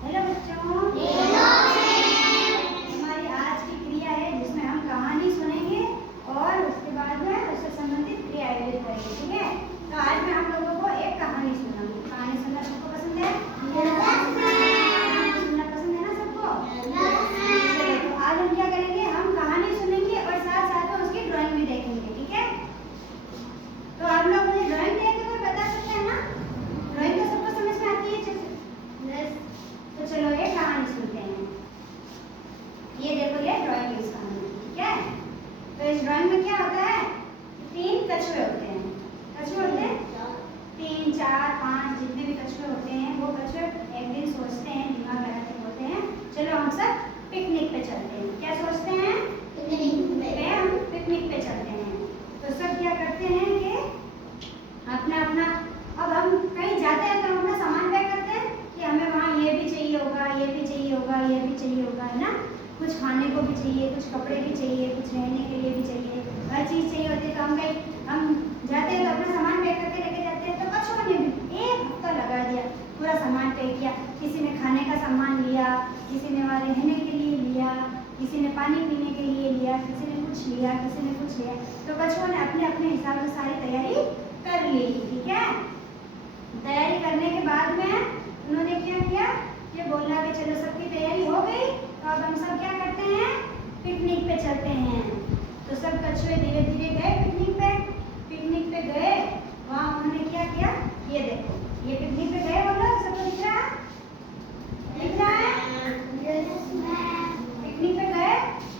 Hello बच्चों। Hello हमारी आज की क्रिया है जिसमें हम कहानी सुनेंगे और उसके बाद में उससे संबंधित क्रिया आयोजित करेंगे, ठीक है। तो आज मैं आप लोगों को एक कहानी सुनाऊंगी। कहानी सुनना सबको पसंद है? सुनना पसंद है ना सबको? चलो, तो आज हम क्या करेंगे, हम कहानी सुनेंगे और साथ साथ में उसकी ड्राइंग भी देखेंगे, ठीक है। तो आप लोग मुझे ड्राइंग देख के बता सकते हैं ना? ड्राइंग तो सबको समझ में आती है। तो चलो ये कहानी सुनते हैं। ये देखो, ये ड्राइंग है इस कहानी की, ठीक है। तो इस ड्राइंग में क्या होता है, 3 कछुए होते हैं। कछुए होते हैं 3, 4, 5 जितने भी कछुए होते हैं, वो कछुए एक दिन सोचते हैं, दिमाग लगा के बोलते हैं चलो हम सब पिकनिक पे चलते हैं। क्या सोचते हैं? हम पिकनिक पे चलते हैं। तो सब क्या करते हैं कि अपना अपना, अब हम कहीं जाते हैं तो हम अपना सामान पैक करते हैं कि हमें वहाँ ये भी चाहिए होगा, ये भी चाहिए होगा, ये भी चाहिए होगा, है ना। कुछ खाने को भी चाहिए, कुछ कपड़े भी चाहिए, कुछ रहने के लिए भी चाहिए, हर चीज़ चाहिए होती है। तो हम जाते हैं तो अपना सामान पैक करके लेके जाते हैं। तो कछुओं ने भी 1 हफ्ता लगा दिया, पूरा सामान पैक किया। किसी ने खाने का सामान लिया, किसी ने वहाँ रहने के लिए लिया, किसी ने पानी पीने के लिए लिया, किसी ने कुछ लिया, किसी ने कुछ लिया। तो कछुओं ने अपने अपने हिसाब से सारी तैयारी कर ली, ठीक है। तैयारी करने के बाद में उन्होंने क्या किया, ये बोला कि चलो सबकी तैयारी हो गई, तो अब हम सब क्या करते हैं, पिकनिक पे चलते हैं। तो सब कछुए धीरे धीरे गए पिकनिक पे। पिकनिक पे गए, वहाँ उन्होंने क्या किया, ये देखो, ये पिकनिक पे गए, बोलो सबको दिख रहा है? दिख रहा है? पिकनिक पे गए,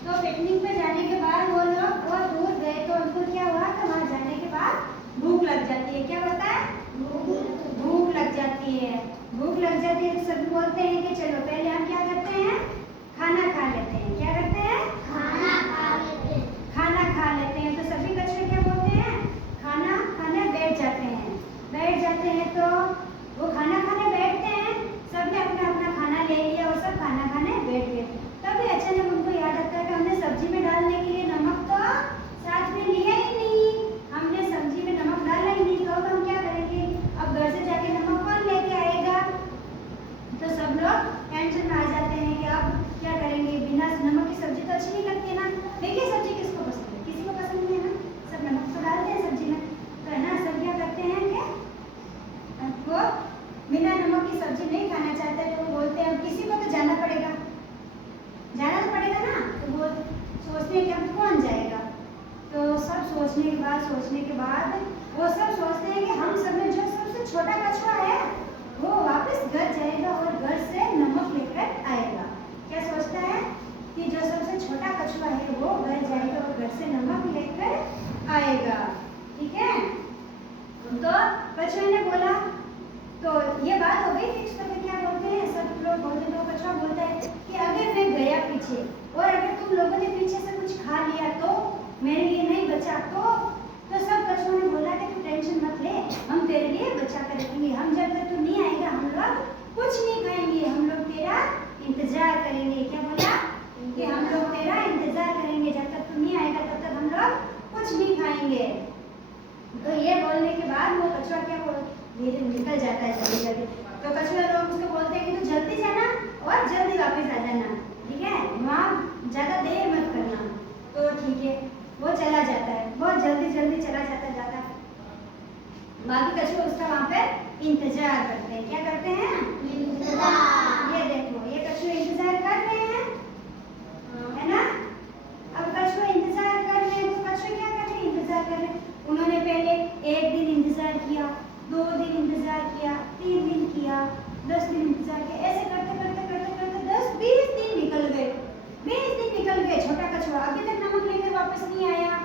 तो पिकनिक पे जाने के बाद वो लोग बहुत दूर गए, तो उनको क्या हुआ कि वहाँ जाने के बाद भूख लग जाती है। क्या होता है? भूख लग जाती है। भूख लग जाती है तो सभी बोलते हैं कि चलो पहले हम क्या करते हैं, खाना खा लेते हैं। क्या करते हैं? खाना खा लेते हैं। तो सभी कछुए क्या बोलते हैं, खाना खाने बैठ जाते हैं। बैठ जाते हैं तो वो खाना खाने बैठते हैं, सबने अपना अपना खाना ले लिया और सब खाना खाने बैठ गए। तभी अचानक उनको याद आता है कि हमने सब्जी में डालने के लिए नमक तो साथ में लिया ही नहीं, हमने सब्जी में नमक डाला ही नहीं। तो अब हम क्या करेंगे, अब घर से जाके नमक कौन लेके आएगा। तो सब लोग टेंशन में आ जाते हैं कि अब क्या करेंगे, बिना नमक की सब्जी तो अच्छी नहीं लगती ना। देखिए सब्जी किसको पसंद है, किसी को पसंद नहीं है ना, सब नमक तो डालते हैं सब्जी में, तो है ना। सब क्या करते हैं कि वो बिना नमक की सब्जी नहीं खाना चाहते, तो वो बोलते हैं अब किसी को तो जाना पड़ेगा, जाना तो पड़ेगा ना। तो वो सोचते हैं कि अब कौन जाएगा। तो सब सोचने के बाद वो सब सोचते हैं कि हम सब में जो सबसे छोटा कछुआ है वो वापस घर जाएगा और घर से नमक लेकर आएगा। क्या सोचता है कि जो सबसे छोटा कछुआ है वो घर जाएगा और घर से नमक लेकर आएगा, ठीक है। तो कछुए ने बोला, तो ये बात हो गई फिक्स। तो क्या बोलते हैं सब लोग, बोलते तो कछुआ बोलता है कि अगर मैं गया पीछे और अगर तुम लोगों ने पीछे से कुछ खा लिया तो मेरे लिए नहीं बचा तो सब कछुओं ने बोला कि तू टेंशन मत ले, हम तेरे लिए बचा कर रखेंगे। हम जब तक तू नहीं आएगा हम लोग कुछ नहीं खाएंगे, हम लोग तेरा इंतजार करेंगे। क्या बोला कि हम लोग तेरा इंतजार करेंगे, जब तक तू नहीं आएगा तब तक हम लोग कुछ नहीं खाएंगे। तो ये बोलने के बाद वो कछुआ क्या धीरे निकल जाता है जल्दी जल्दी। तो कछुआ लोग उसको बोलते हैं कि तू जल्दी जाना और जल्दी वापस आ जाना, ठीक है, वहाँ ज़्यादा देर मत करना। तो ठीक है, वो चला जाता है, बहुत जल्दी जल्दी चला जाता है। बाकी कछुए उसका वहाँ पे इंतजार करते हैं। क्या करते हैं? इंतजार। ये देखो, ये कछुए इंतजार कर रहे हैं, है ना। अब कछुए इंतजार कर रहे हैं, तो कछुए क्या कर रहे हैं, इंतजार कर रहे हैं। उन्होंने पहले 1 दिन इंतजार किया, 2 दिन इंतजार किया, 3 दिन किया, 10 दिन इंतजार किया, ऐसे करते करते करते करते 10-20 दिन निकल गए। 20 दिन निकल गए, छोटा कछुआ अभी तक नमक लेकर वापस नहीं आया।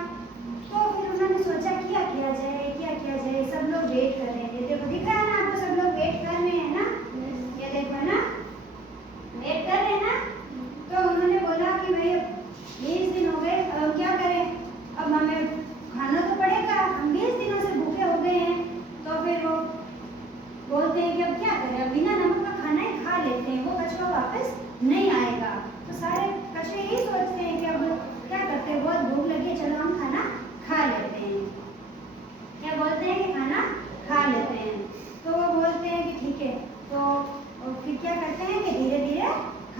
तो फिर उन्होंने सोचा क्या किया जाए, क्या किया जाए। सब लोग वेट कर रहे हैं, देखो दिख रहा है ना आपको, सब लोग वेट कर रहे हैं ना, ये देखो ना, वेट कर रहे हैं ना। तो उन्होंने बोला कि भाई 20 दिन हो गए, अब हम क्या करें, अब हमें खाना तो पड़ेगा, हम 20 दिनों से भूखे हो गए हैं। तो फिर वो बोलते हैं कि अब क्या करें, अब बिना नमक का खाना ही खा लेते हैं, वो कछुआ वापस नहीं आएगा। तो सारे कछुए यही सोचते हैं कि अब क्या करते हैं, बहुत भूख लगी है, चलो हम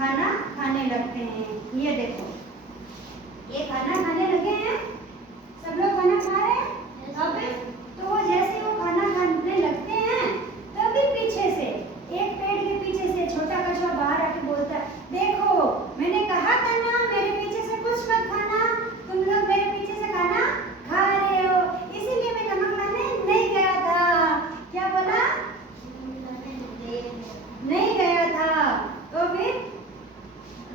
खाना खाने लगते हैं। ये देखो, ये खाना खाने लगे हैं, सब लोग खाना खा रहे हैं। अब तो वो जैसे वो खाना खाने लगते हैं तभी पीछे से, एक पेड़ के पीछे से छोटा कछुआ बाहर आके बोलता है, देखो मैंने कहा था ना मेरे पीछे से कुछ मत खाना, तुम लोग मेरे पीछे से खाना खा रहे हो, इसीलिए मैं नमक लाने नहीं गया था। क्या बोला? नहीं गया था। तो फिर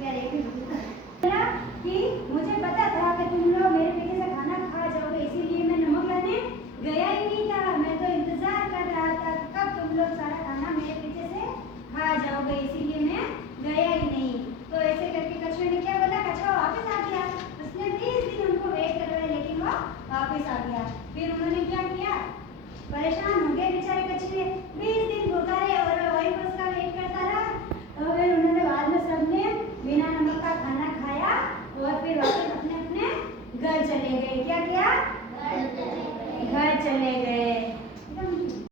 बोला कि मुझे पता था कि तुम लोग मेरे पीछे से खाना खा जाओगे, इसीलिए मैं नमक लाने गया ही नहीं था। मैं तो इंतजार कर रहा था कब तुम लोग सारा खाना मेरे पीछे से खा जाओगे, इसीलिए मैं गया ही नहीं। तो ऐसे करके कछुए ने क्या बोला, कछुआ वापस आ गया। उसने 20 दिन उनको वेट करवाया, लेकिन वो वापस आ गया। फिर उन्होंने क्या किया, परेशान हो गए बेचारे कछुए, 20 दिन भूखा रहे और वही पर उसका वेट करता रहा। तो फिर उन्होंने बाद में सबने बिना नमक का खाना खाया और फिर वापस अपने अपने घर चले गए। क्या किया?